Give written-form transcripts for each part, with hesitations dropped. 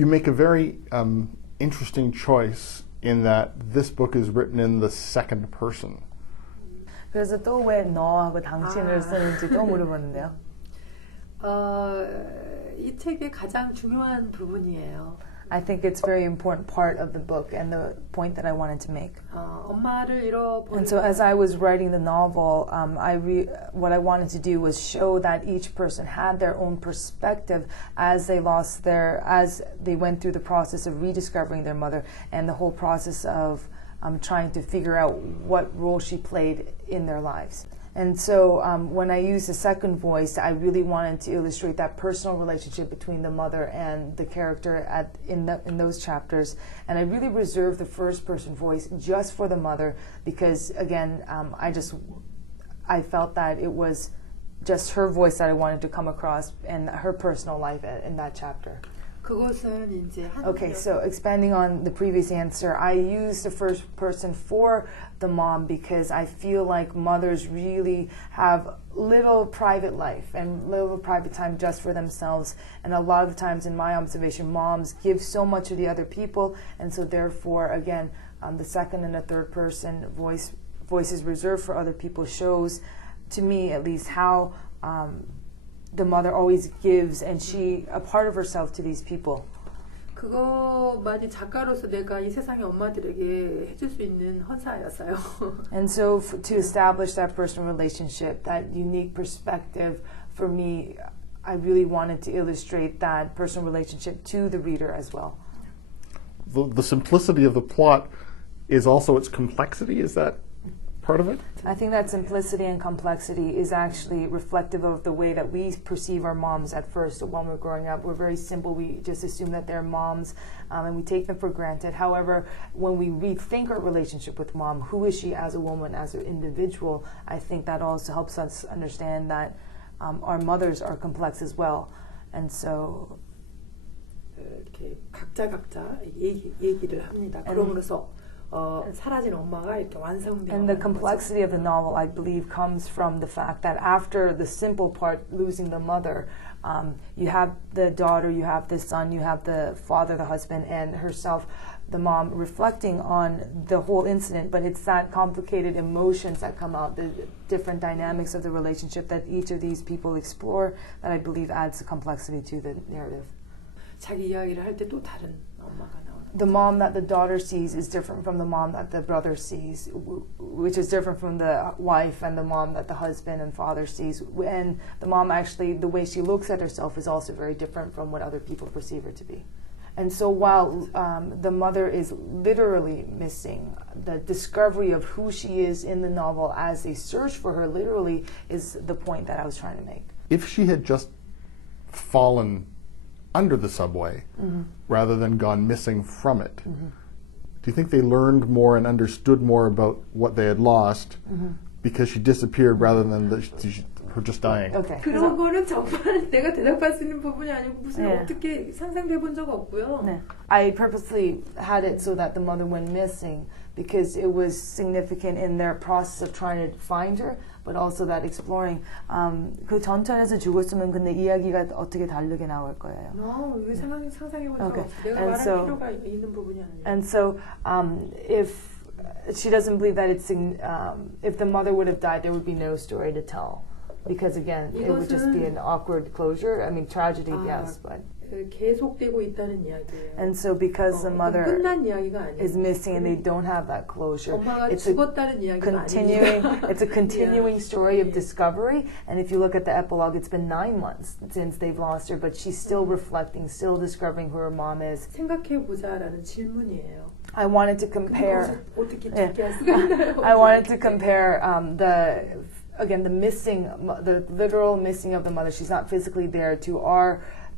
You make a very interesting choice in that this book is written in the second person. 그래서 또 왜 너하고 당신을 쓰는지 또 물어보는데요. 이 책의 가장 중요한 부분이에요. I think it's a very important part of the book and the point that I wanted to make. 엄마를 잃어버린. And so as I was writing the novel, what I wanted to do was show that each person had their own perspective as they went through the process of rediscovering their mother and the whole process of trying to figure out what role she played in their lives. And so when I used the second voice, I really wanted to illustrate that personal relationship between the mother and the character in those chapters. And I really reserved the first person voice just for the mother because, again, I felt that it was just her voice that I wanted to come across and her personal life in that chapter. 그것은 이제 Okay, so expanding on the previous answer, I used the first person for the mom because I feel like mothers really have little private life and little private time just for themselves. And a lot of the times in my observation, moms give so much to the other people. And so therefore, again, the second and the third person voices reserved for other people shows, to me at least, how the mother always gives and a part of herself to these people. 그거만이 작가로서 내가 이 세상의 엄마들에게 해줄 수 있는 헌사였어요. And so to establish that personal relationship, that unique perspective, for me, I really wanted to illustrate that personal relationship to the reader as well. The simplicity of the plot is also its complexity. Is that part of it? I think that simplicity and complexity is actually reflective of the way that we perceive our moms at first. When we're growing up, we're very simple. We just assume that they're moms and we take them for granted. However, when we rethink our relationship with mom, who is she as a woman, as an individual, I think that also helps us understand that our mothers are complex as well. And so 이렇게 각자 얘기를 합니다. 그러면서 사라진 엄마가 이렇게 완성되어. And the complexity of the novel, I believe, comes from the fact that after the simple part, losing the mother, you have the daughter, you have the son, you have the father, the husband, and herself, the mom, reflecting on the whole incident. But it's that complicated emotions that come out, the different dynamics of the relationship that each of these people explore, that I believe adds complexity to the narrative. 자기 이야기를 할 때 또 다른 엄마가 나오는. The mom that the daughter sees is different from the mom that the brother sees, which is different from the wife and the mom that the husband and father sees. And the mom actually, the way she looks at herself is also very different from what other people perceive her to be. And so while the mother is literally missing, the discovery of who she is in the novel as they search for her literally is the point that I was trying to make. If she had just fallen under the subway rather than gone missing from it, do you think they learned more and understood more about what they had lost because she disappeared rather than her just dying? Okay. 그런 거는 정말 내가 대답할 수 있는 부분이 아니고 무슨 어떻게 상상돼 본 적 없고요. 네. I purposely had it so that the mother went missing because it was significant in their process of trying to find her, but also that exploring. 그 전편에서 죽었으면 근데 이야기가 어떻게 다르게 나올 거예요. 이거 상상해 본 적 Okay. 없어. 내가 And 말할 so, 필요가 있는 부분이 아니에요. And so, if she doesn't believe that if the mother would have died, there would be no story to tell. Because again, it would just be an awkward closure. I mean, tragedy, yes, but. 계속되고 있다는 이야기예요. And so because the mother 끝난 이야기가 아니에요. is missing and they don't have that closure, 엄마가 it's 죽었다는 이야기가 아니에요. it's a continuing story of discovery. And if you look at the epilogue, it's been 9 months since they've lost her, but she's still reflecting, still discovering who her mom is. 생각해 보자라는 질문이에요. I wanted to compare. 어떻게 할 수가 있나요? I wanted to compare the literal missing of the mother. She's not physically there.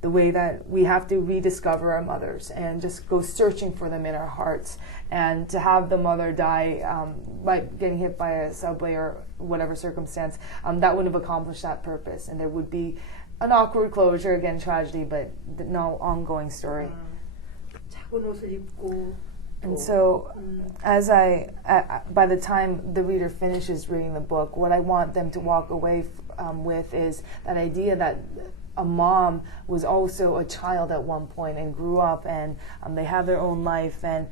The way that we have to rediscover our mothers and just go searching for them in our hearts. And to have the mother die by getting hit by a subway or whatever circumstance, that wouldn't have accomplished that purpose. And there would be an awkward closure, again, tragedy, but no ongoing story. 작은 옷을 입고. And so, by the time the reader finishes reading the book, what I want them to walk away with is that idea that a mom was also a child at one point and grew up, and they have their own life, and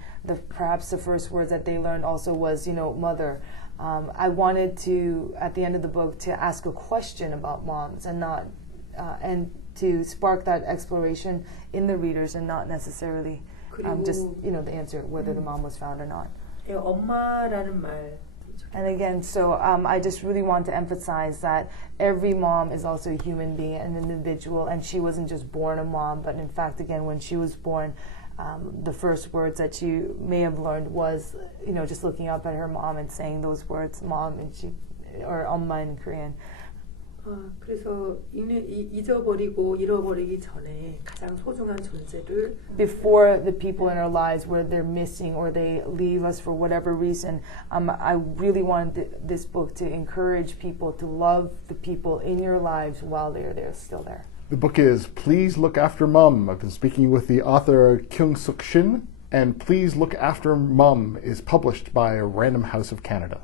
perhaps the first words that they learned also was, mother. I wanted to, at the end of the book, to ask a question about moms and not, and to spark that exploration in the readers and not necessarily just, the answer whether the mom was found or not. 예, 엄마라는 말. And again, so I just really want to emphasize that every mom is also a human being, an individual, and she wasn't just born a mom, but in fact, again, when she was born, the first words that she may have learned was, just looking up at her mom and saying those words, mom, or 엄마 in Korean. 그래서 잊어버리고 잃어버리기 전에 가장 소중한 존재를 Before the people in our lives where they're missing or they leave us for whatever reason, I really wanted this book to encourage people to love the people in your lives while they're still there. The book is Please Look After Mom. I've been speaking with the author Kyung-Sook Shin, and Please Look After Mom is published by Random House of Canada.